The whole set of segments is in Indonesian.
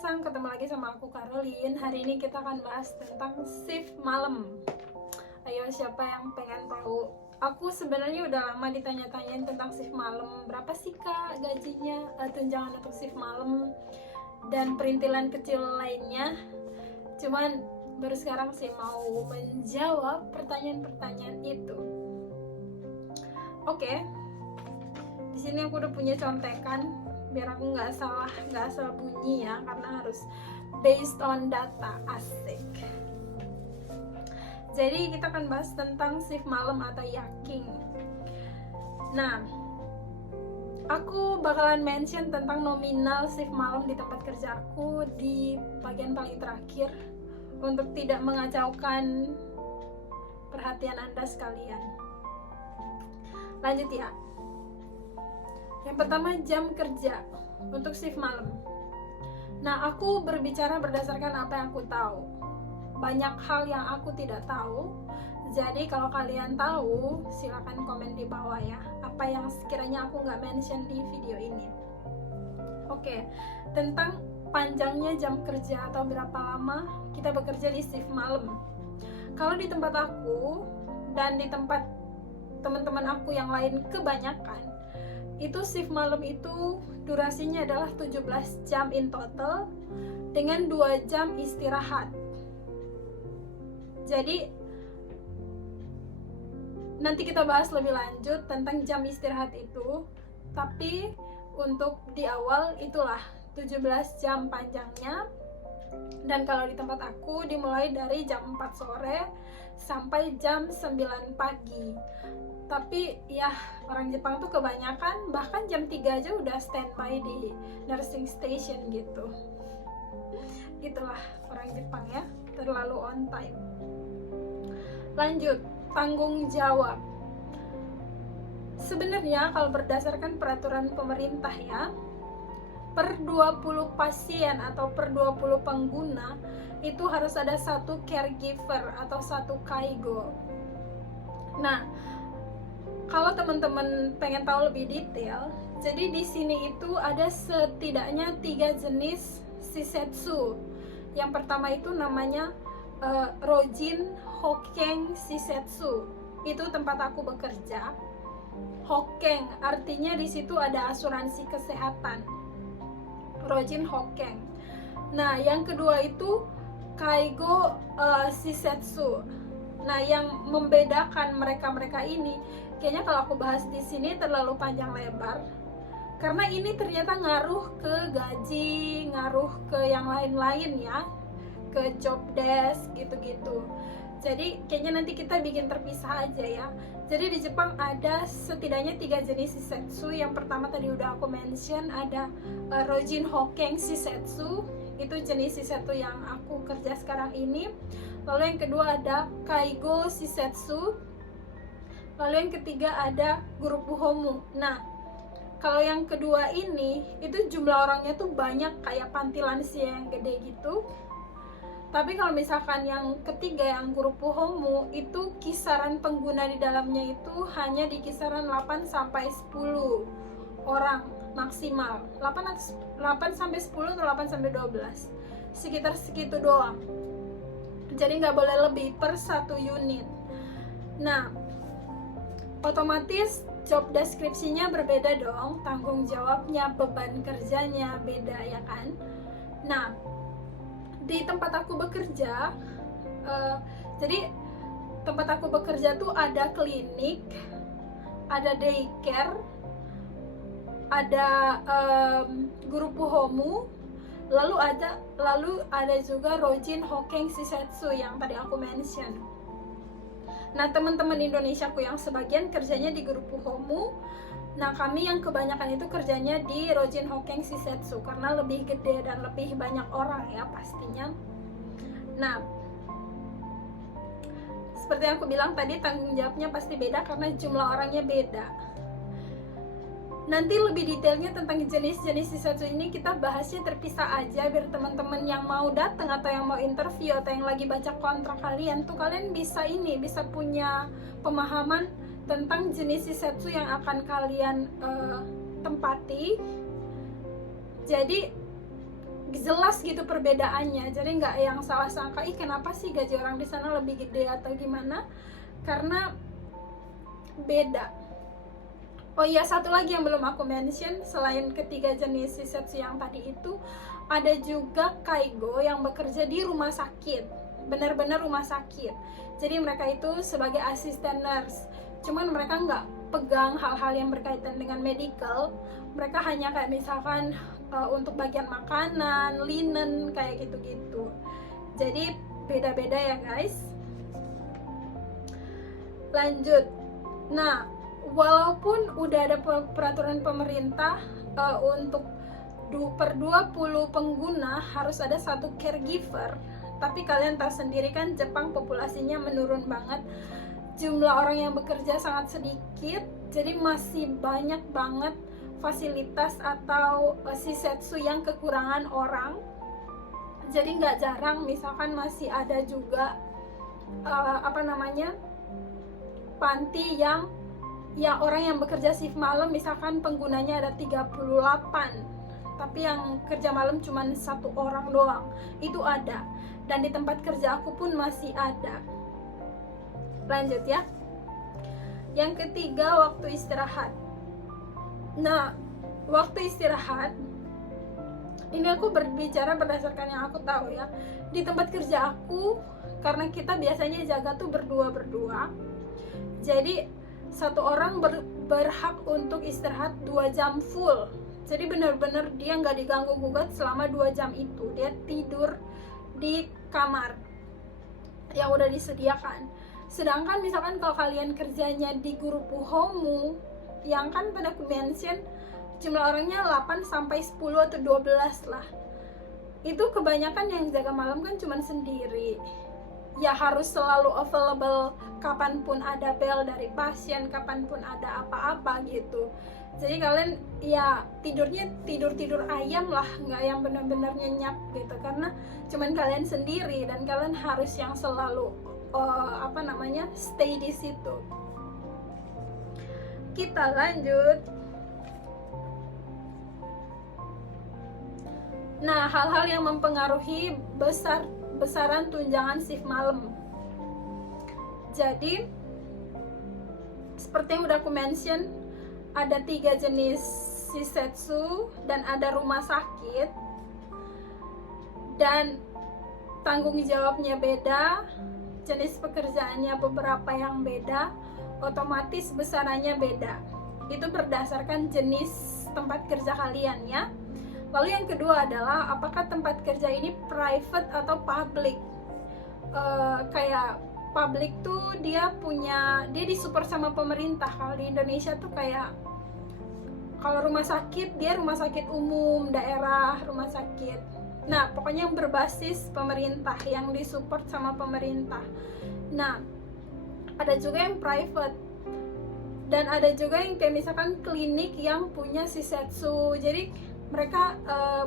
Minasan, ketemu lagi sama aku Caroline. Hari ini kita akan bahas tentang shift malam. Ayo, siapa yang pengen tahu? Aku sebenarnya udah lama ditanya-tanyain tentang shift malam. Berapa sih kak gajinya, tunjangan untuk shift malam, dan perintilan kecil lainnya. Cuman baru sekarang sih mau menjawab pertanyaan-pertanyaan itu. Oke. Di sini aku udah punya contekan biar aku nggak salah bunyi ya, karena harus based on data. Asik. Jadi kita akan bahas tentang shift malam atau yaking. Nah, aku bakalan mention tentang nominal shift malam di tempat kerja aku di bagian paling terakhir untuk tidak mengacaukan perhatian Anda sekalian. Lanjut ya. Yang pertama, jam kerja untuk shift malam. Nah, aku berbicara berdasarkan apa yang aku tahu. Banyak hal yang aku tidak tahu. Jadi kalau kalian tahu, silakan komen di bawah ya. Apa yang sekiranya aku nggak mention di video ini. Oke, tentang panjangnya jam kerja atau berapa lama kita bekerja di shift malam. Kalau di tempat aku dan di tempat teman-teman aku yang lain kebanyakan, itu shift malam itu durasinya adalah 17 jam in total dengan 2 jam istirahat. Jadi nanti kita bahas lebih lanjut tentang jam istirahat itu, tapi untuk di awal itulah 17 jam panjangnya. Dan kalau di tempat aku dimulai dari jam 4 sore sampai jam 9 pagi. Tapi ya, orang Jepang tuh kebanyakan bahkan jam 3 aja udah standby di nursing station gitu. Itulah orang Jepang ya, terlalu on time. Lanjut, tanggung jawab. Sebenarnya kalau berdasarkan peraturan pemerintah ya, per 20 pasien atau per 20 pengguna itu harus ada satu caregiver atau satu kaigo. Nah, kalau teman-teman pengen tahu lebih detail, jadi di sini itu ada setidaknya 3 jenis shisetsu. Yang pertama itu namanya Rojin Hokkeng Shisetsu. Itu tempat aku bekerja. Hokkeng artinya di situ ada asuransi kesehatan. Rojin Hokkeng. Nah, yang kedua itu Kaigo Shisetsu. Nah, yang membedakan mereka-mereka ini, kayaknya kalau aku bahas di sini terlalu panjang lebar, karena ini ternyata ngaruh ke gaji, ngaruh ke yang lain-lain ya, ke job desk gitu-gitu. Jadi kayaknya nanti kita bikin terpisah aja ya. Jadi di Jepang ada setidaknya 3 jenis shisetsu. Yang pertama tadi udah aku mention, ada Rojin Hokkeng Shisetsu. Itu jenis shisetsu yang aku kerja sekarang ini. Lalu yang kedua ada Kaigo Shisetsu. Lalu yang ketiga ada Gurupu Homu. Nah, kalau yang kedua ini itu jumlah orangnya tuh banyak kayak panti lansia yang gede gitu. Tapi kalau misalkan yang ketiga yang Gurupu Homu itu kisaran pengguna di dalamnya itu hanya di kisaran 8 sampai 10 orang maksimal. 8 sampai 10 atau 8 sampai 12. Sekitar segitu doang. Jadi nggak boleh lebih per satu unit. Nah, otomatis job deskripsinya berbeda dong, tanggung jawabnya, beban kerjanya beda ya kan. Nah, di tempat aku bekerja, jadi tempat aku bekerja tuh ada klinik, ada daycare, ada Gurupu Homu, lalu ada juga Rojin Hokkeng Shisetsu yang tadi aku mention. Nah, teman-teman Indonesiaku yang sebagian kerjanya di Gurupu Homu. Nah, kami yang kebanyakan itu kerjanya di Rojin Hokkeng Shisetsu karena lebih gede dan lebih banyak orang ya pastinya. Nah, seperti yang aku bilang tadi, tanggung jawabnya pasti beda karena jumlah orangnya beda. Nanti lebih detailnya tentang jenis-jenis shisetsu ini kita bahasnya terpisah aja, biar teman-teman yang mau datang atau yang mau interview atau yang lagi baca kontrak kalian tuh kalian bisa punya pemahaman tentang jenis shisetsu yang akan kalian tempati. Jadi jelas gitu perbedaannya. Jadi nggak yang salah sangka, ih kenapa sih gaji orang di sana lebih gede atau gimana, karena beda. Oh iya, satu lagi yang belum aku mention, selain ketiga jenis shisetsu yang tadi itu, ada juga kaigo yang bekerja di rumah sakit, benar-benar rumah sakit. Jadi mereka itu sebagai asisten nurse, cuman mereka nggak pegang hal-hal yang berkaitan dengan medical. Mereka hanya kayak misalkan untuk bagian makanan, linen, kayak gitu-gitu. Jadi beda-beda ya guys. Lanjut. Nah, walaupun udah ada peraturan pemerintah untuk per 20 pengguna harus ada satu caregiver, tapi kalian tahu sendiri kan, Jepang populasinya menurun banget, jumlah orang yang bekerja sangat sedikit, jadi masih banyak banget fasilitas atau shisetsu yang kekurangan orang. Jadi nggak jarang misalkan masih ada juga panti yang orang yang bekerja shift malam, misalkan penggunanya ada 38, tapi yang kerja malam cuma 1 orang doang. Itu ada, dan di tempat kerja aku pun masih ada. Lanjut ya. Yang ketiga, waktu istirahat. Nah, waktu istirahat ini aku berbicara berdasarkan yang aku tahu ya. Di tempat kerja aku, karena kita biasanya jaga tuh berdua, jadi satu orang berhak untuk istirahat 2 jam full. Jadi benar-benar dia nggak diganggu gugat selama 2 jam itu. Dia tidur di kamar yang udah disediakan. Sedangkan misalkan kalau kalian kerjanya di Gurupu Homu, yang kan pada aku mention jumlah orangnya 8 sampai 10 atau 12 lah. Itu kebanyakan yang jaga malam kan cuma sendiri. Ya harus selalu available kapanpun ada bel dari pasien, kapanpun ada apa-apa gitu. Jadi kalian ya tidurnya tidur ayam lah, nggak yang benar-benar nyenyak gitu, karena cuman kalian sendiri dan kalian harus yang selalu stay di situ. Kita lanjut. Nah, hal-hal yang mempengaruhi besaran tunjangan shift malam. Jadi seperti yang udah aku mention, ada 3 jenis shisetsu dan ada rumah sakit, dan tanggung jawabnya beda, jenis pekerjaannya beberapa yang beda, otomatis besarannya beda. Itu berdasarkan jenis tempat kerja kalian ya. Lalu yang kedua adalah apakah tempat kerja ini private atau public. Kayak public tuh dia disupport sama pemerintah. Kalau di Indonesia tuh kayak, kalau rumah sakit dia rumah sakit umum daerah, rumah sakit. Nah, pokoknya yang berbasis pemerintah, yang disupport sama pemerintah. Nah, ada juga yang private, dan ada juga yang kayak misalkan klinik yang punya shisetsu. Jadi mereka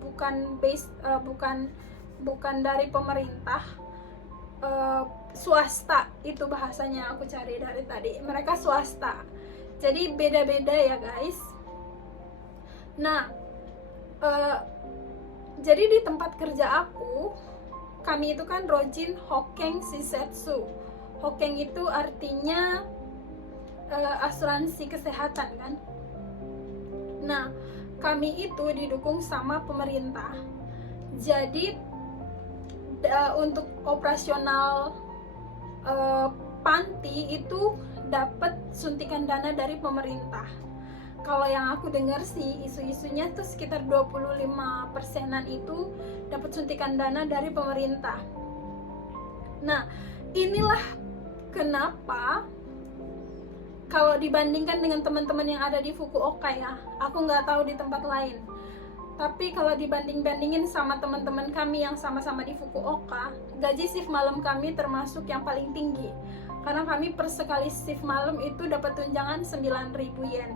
bukan dari pemerintah, swasta, itu bahasanya aku cari dari tadi. Mereka swasta. Jadi beda-beda ya guys. Nah, jadi di tempat kerja aku, kami itu kan Rojin Hoken Shisetsu. Hoken itu artinya asuransi kesehatan kan. Nah, kami itu didukung sama pemerintah. Jadi untuk operasional panti itu dapat suntikan dana dari pemerintah. Kalau yang aku dengar sih isu-isunya tuh sekitar 25%-an itu dapat suntikan dana dari pemerintah. Nah, inilah kenapa kalau dibandingkan dengan teman-teman yang ada di Fukuoka ya, aku nggak tahu di tempat lain, tapi kalau dibandingin sama teman-teman kami yang sama-sama di Fukuoka, gaji shift malam kami termasuk yang paling tinggi, karena kami per sekali shift malam itu dapat tunjangan 9.000 yen,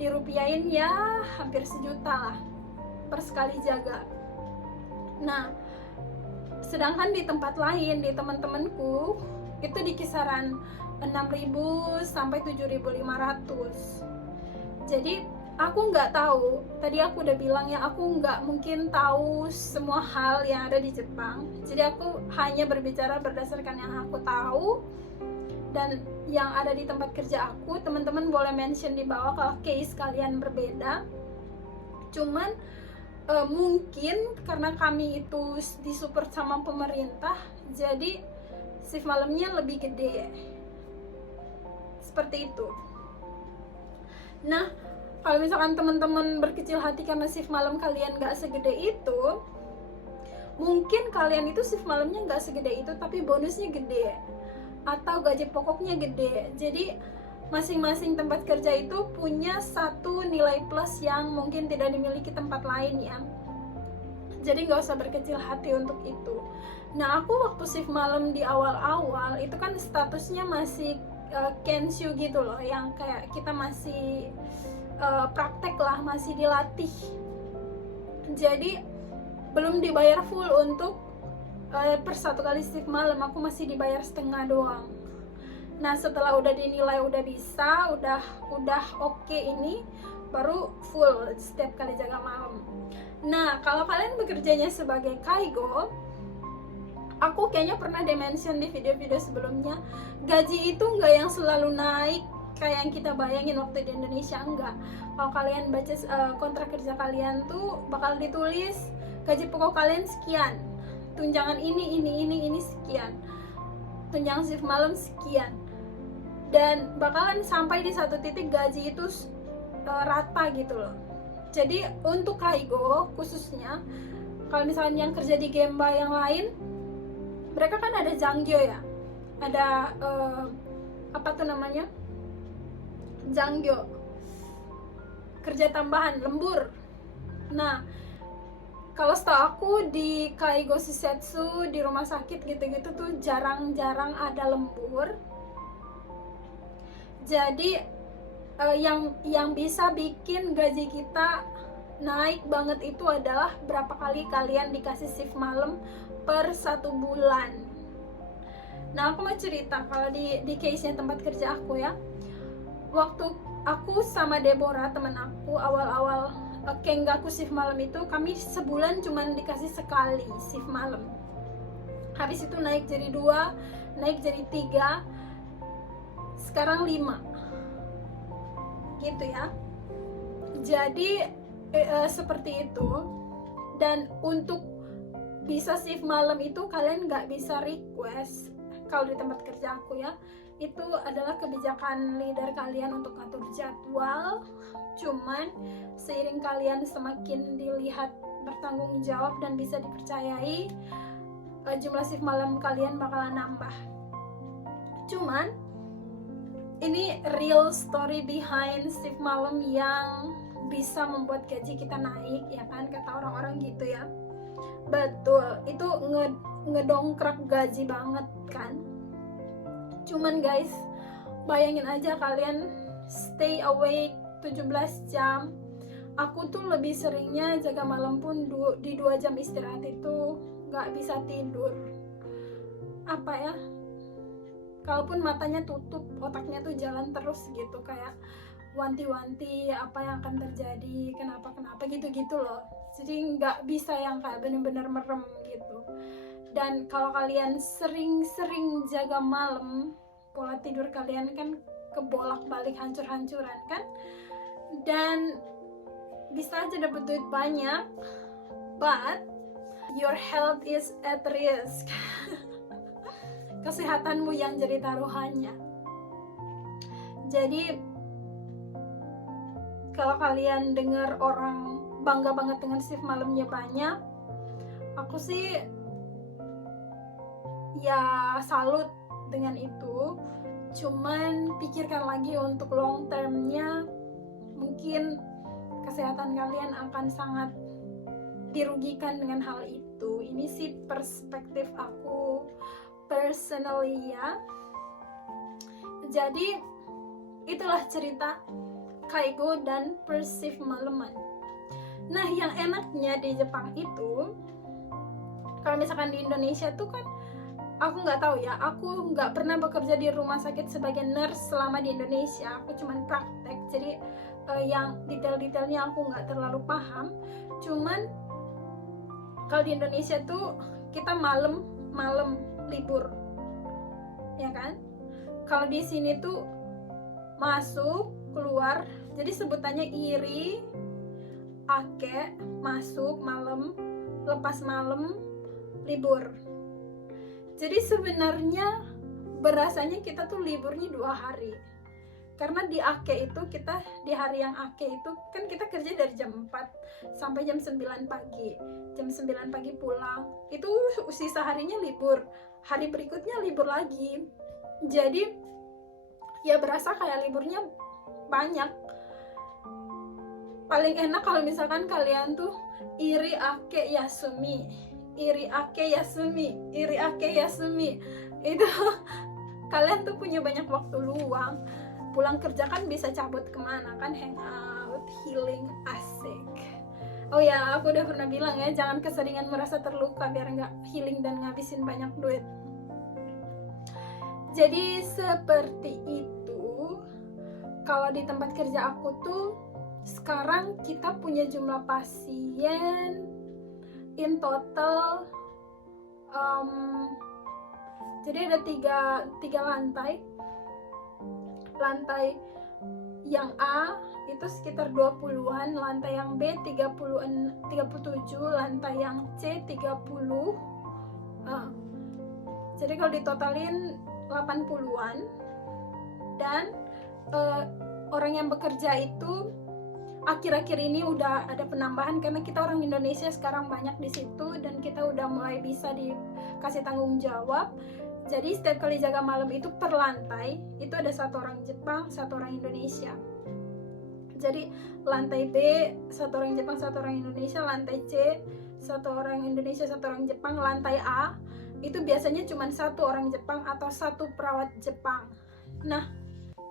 dirupiahin ya hampir 1 juta lah per sekali jaga. Nah, sedangkan di tempat lain, di teman-temanku itu di kisaran 6.000 sampai 7.500. Jadi aku nggak tahu, tadi aku udah bilang ya, aku nggak mungkin tahu semua hal yang ada di Jepang. Jadi aku hanya berbicara berdasarkan yang aku tahu dan yang ada di tempat kerja aku. Teman-teman boleh mention di bawah kalau case kalian berbeda. Cuman mungkin karena kami itu disupport sama pemerintah, jadi shift malamnya lebih gede, seperti itu. Nah, kalau misalkan teman-teman berkecil hati karena shift malam kalian gak segede itu, mungkin kalian itu shift malamnya gak segede itu tapi bonusnya gede atau gaji pokoknya gede. Jadi masing-masing tempat kerja itu punya satu nilai plus yang mungkin tidak dimiliki tempat lain ya. Jadi gak usah berkecil hati untuk itu. Nah, aku waktu shift malam di awal-awal itu kan statusnya masih kenshu gitu loh, yang kayak kita masih praktek lah, masih dilatih. Jadi belum dibayar full untuk per satu kali shift malam, aku masih dibayar setengah doang. Nah, setelah udah dinilai udah bisa, udah oke ini, baru full setiap kali jaga malam. Nah, kalau kalian bekerjanya sebagai kaigo, aku kayaknya pernah dimention di video-video sebelumnya, gaji itu nggak yang selalu naik kayak yang kita bayangin waktu di Indonesia, enggak. Kalau kalian baca kontrak kerja kalian tuh bakal ditulis gaji pokok kalian sekian, tunjangan ini sekian, tunjangan shift malam sekian, dan bakalan sampai di satu titik gaji itu rata gitu loh. Jadi untuk kaigo khususnya, kalau misalnya yang kerja di Gemba yang lain, mereka kan ada janggyo ya, ada apa tuh namanya, janggyo, kerja tambahan, lembur. Nah, kalau setahu aku di kaigo shisetsu, di rumah sakit gitu-gitu tuh jarang-jarang ada lembur. Jadi yang bisa bikin gaji kita naik banget itu adalah berapa kali kalian dikasih shift malam per 1 bulan. Nah, aku mau cerita kalau di case-nya tempat kerja aku ya. Waktu aku sama Deborah, teman aku, awal-awal Kengaku shift malam itu, kami sebulan cuman dikasih sekali shift malam. Habis itu naik jadi 2, naik jadi 3, sekarang 5 gitu ya. Jadi seperti itu. Dan untuk bisa shift malam itu kalian nggak bisa request. Kalau di tempat kerja aku ya, itu adalah kebijakan leader kalian untuk atur jadwal. Cuman seiring kalian semakin dilihat bertanggung jawab dan bisa dipercayai, jumlah shift malam kalian bakalan nambah. Cuman ini real story behind shift malam yang bisa membuat gaji kita naik, ya kan, kata orang-orang gitu ya. Betul, itu ngedongkrak gaji banget kan. Cuman guys, bayangin aja kalian stay awake 17 jam. Aku tuh lebih seringnya jaga malam pun di 2 jam istirahat itu gak bisa tidur. Apa ya, kalaupun matanya tutup, otaknya tuh jalan terus gitu, kayak wanti-wanti apa yang akan terjadi, kenapa gitu-gitu loh. Jadi nggak bisa yang kayak bener-bener merem gitu. Dan kalau kalian sering-sering jaga malam, pola tidur kalian kan kebolak-balik, hancur-hancuran kan, dan bisa aja dapet duit banyak, but your health is at risk. Kesehatanmu yang jadi taruhannya. Jadi kalau kalian dengar orang bangga banget dengan shift malamnya banyak, aku sih ya salut dengan itu. Cuman pikirkan lagi untuk long termnya, mungkin kesehatan kalian akan sangat dirugikan dengan hal itu. Ini sih perspektif aku personally ya. Jadi itulah cerita kaigo dan per shift malaman. Nah, yang enaknya di Jepang itu, kalau misalkan di Indonesia tuh kan, aku nggak tahu ya, aku nggak pernah bekerja di rumah sakit sebagai nurse selama di Indonesia. Aku cuman praktek. Jadi yang detail-detailnya aku nggak terlalu paham. Cuman kalau di Indonesia tuh kita malam libur, ya kan? Kalau di sini tuh masuk keluar, jadi sebutannya iri, ake, masuk malam, lepas malam, libur. Jadi sebenarnya berasanya kita tuh liburnya 2 hari. Karena di ake itu kita, di hari yang ake itu kan kita kerja dari jam 4 sampai jam 9 pagi. Jam 9 pagi pulang. Itu sisa harinya libur. Hari berikutnya libur lagi. Jadi ya berasa kayak liburnya banyak. Paling enak kalau misalkan kalian tuh iri ake yasumi, iri ake yasumi, iri ake yasumi. Itu kalian tuh punya banyak waktu luang. Pulang kerja kan bisa cabut kemana kan, hangout, healing, asik. Oh ya, aku udah pernah bilang ya, jangan keseringan merasa terluka biar nggak healing dan ngabisin banyak duit. Jadi seperti itu. Kalau di tempat kerja aku tuh sekarang kita punya jumlah pasien in total jadi ada tiga lantai. Lantai yang A itu sekitar 20-an, lantai yang B 37, lantai yang C 30. Jadi kalau ditotalin 80-an. Dan orang yang bekerja itu akhir-akhir ini udah ada penambahan karena kita orang Indonesia sekarang banyak di situ dan kita udah mulai bisa dikasih tanggung jawab. Jadi setiap kali jaga malam itu per lantai itu ada 1 orang Jepang, 1 orang Indonesia. Jadi lantai B 1 orang Jepang, 1 orang Indonesia, lantai C 1 orang Indonesia, 1 orang Jepang, lantai A itu biasanya cuma 1 orang Jepang atau 1 perawat Jepang. Nah,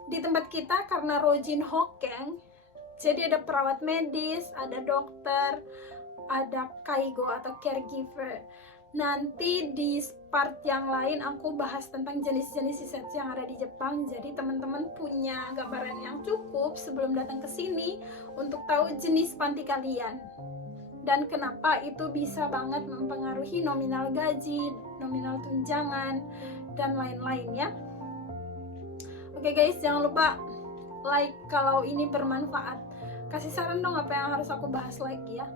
di tempat kita karena Rojin Hoken, jadi ada perawat medis, ada dokter, ada kaigo atau caregiver. Nanti di part yang lain aku bahas tentang jenis-jenis shisetsu yang ada di Jepang. Jadi teman-teman punya gambaran yang cukup sebelum datang ke sini untuk tahu jenis panti kalian dan kenapa itu bisa banget mempengaruhi nominal gaji, nominal tunjangan, dan lain-lain ya. Oke guys, jangan lupa like kalau ini bermanfaat. Kasih saran dong apa yang harus aku bahas lagi ya.